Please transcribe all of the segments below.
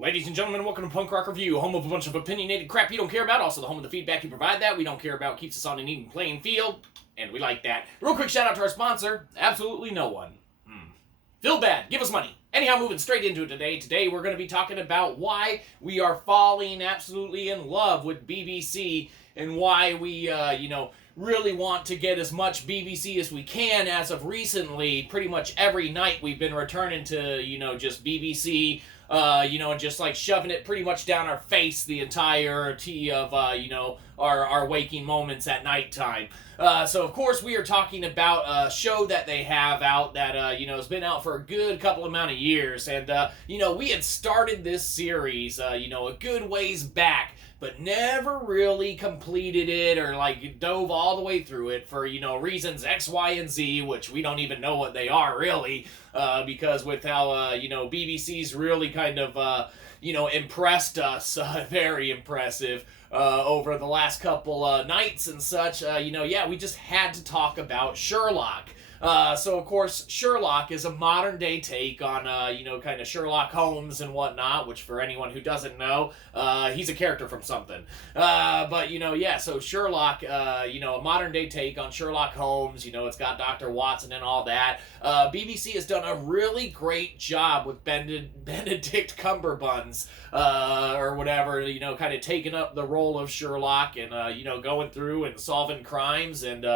Ladies and gentlemen, welcome to Punk Rock Review, home of a bunch of opinionated crap you don't care about, also the home of the feedback you provide that we don't care about, keeps us on an even playing field, and we like that. Real quick shout out to our sponsor, absolutely no one. Feel bad, give us money. Anyhow, moving straight into it today we're going to be talking about why we are falling absolutely in love with BBC and why we, really want to get as much BBC as we can. As of recently, pretty much every night we've been returning to, just BBC, and just like shoving it pretty much down our face the entirety of, our waking moments at nighttime. So of course we are talking about a show that they have out that, has been out for a good couple amount of years. And, we had started this series, a good ways back, but never really completed it or dove all the way through it for, reasons X, Y, and Z, which we don't even know what they are really, because with how, BBC's really kind of, impressed us, very impressive, over the last couple, nights and such, we just had to talk about Sherlock. So of course, Sherlock is a modern day take on, kind of Sherlock Holmes and whatnot, which for anyone who doesn't know, he's a character from something. So Sherlock, a modern day take on Sherlock Holmes, it's got Dr. Watson and all that. BBC has done a really great job with Benedict Cumberbatch, or whatever, kind of taking up the role of Sherlock and, going through and solving crimes and,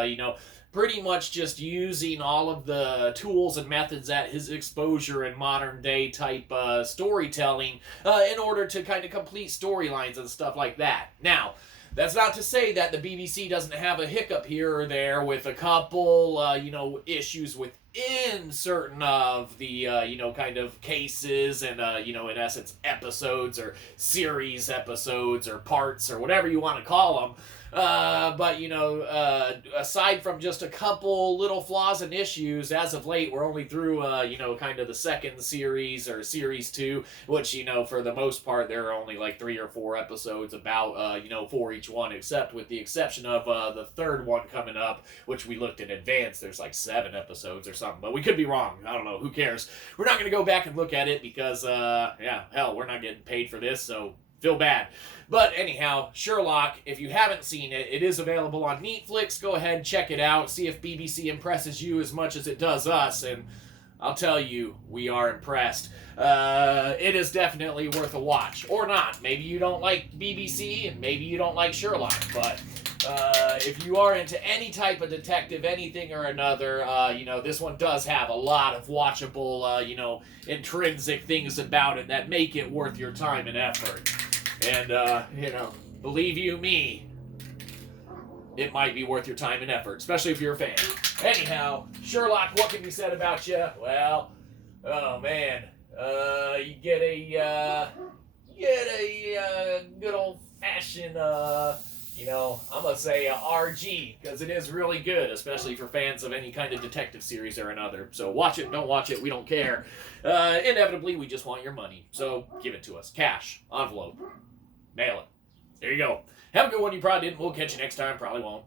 pretty much just using all of the tools and methods at his exposure in modern day type storytelling in order to kind of complete storylines and stuff like that. Now, that's not to say that the BBC doesn't have a hiccup here or there with a couple, issues within certain of the, kind of cases and, in essence, episodes or series episodes or parts or whatever you want to call them. Aside from just a couple little flaws and issues, as of late, we're only through, kind of the second series or series 2, which, for the most part, there are only 3 or 4 episodes about, for each one, except with the exception of, the third one coming up, which we looked in advance. There's 7 episodes or something, but we could be wrong. I don't know. Who cares? We're not going to go back and look at it because, we're not getting paid for this, so feel bad. But anyhow, Sherlock, if you haven't seen it, it is available on neatflix. Go ahead, check it out, see if BBC impresses you as much as it does us, and I'll tell you, we are impressed. It is definitely worth a watch. Or not. Maybe you don't like BBC, and maybe you don't like Sherlock, but if you are into any type of detective, anything or another, this one does have a lot of watchable, intrinsic things about it that make it worth your time and effort. And, believe you me, it might be worth your time and effort, especially if you're a fan. Anyhow, Sherlock, what can be said about you? Well, oh man, you get a good old-fashioned, I'm gonna say RG, because it is really good, especially for fans of any kind of detective series or another. So watch it, don't watch it, we don't care. Inevitably, we just want your money, so give it to us. Cash, envelope, mail it. There you go. Have a good one, you probably didn't. We'll catch you next time, probably won't.